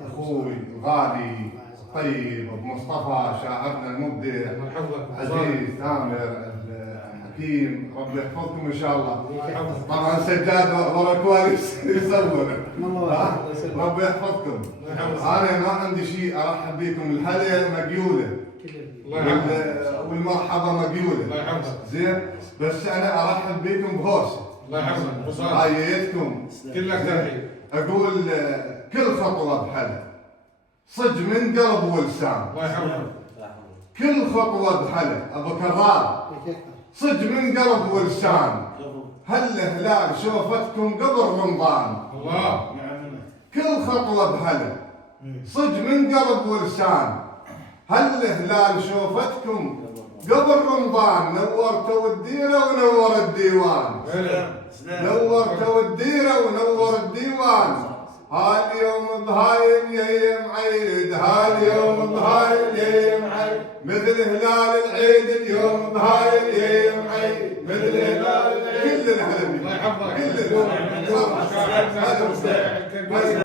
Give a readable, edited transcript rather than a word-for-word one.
اخوي الغالي الطيب ابو مصطفى شاعرنا المبدع عزيز تامر الحكيم، ربي يحفظكم ان شاء الله. طبعا سجاد ورا كواليس يصور، ربي يحفظكم. انا ما عندي شيء، ارحب بكم. الهلا مقيوله والمرحبا مقيوله زين، بس انا ارحب بكم بهوسه. الله يحفظك. عايتكم كلك تحيه. اقول كل خطوه بحل صج من قلب ولسان. الله يحفظك. كل خطوه بحل ابو كرار صج من قلب ولسان. هل هلال شوفتكم قبل رمضان. الله. كل خطوه بحل صج من قلب ولسان. هل هلال شوفتكم قبل رمضان. نورتوا الديره ونور الديوان. نورتوا الديره ونور الديوان. هاليوم بهاي اليوم عيد، هاليوم بهاي اليوم عيد، مثل هلال العيد اليوم بهاي اليوم عيد، مثل هلال العيد. كل الهلا. الله يحفظك. كل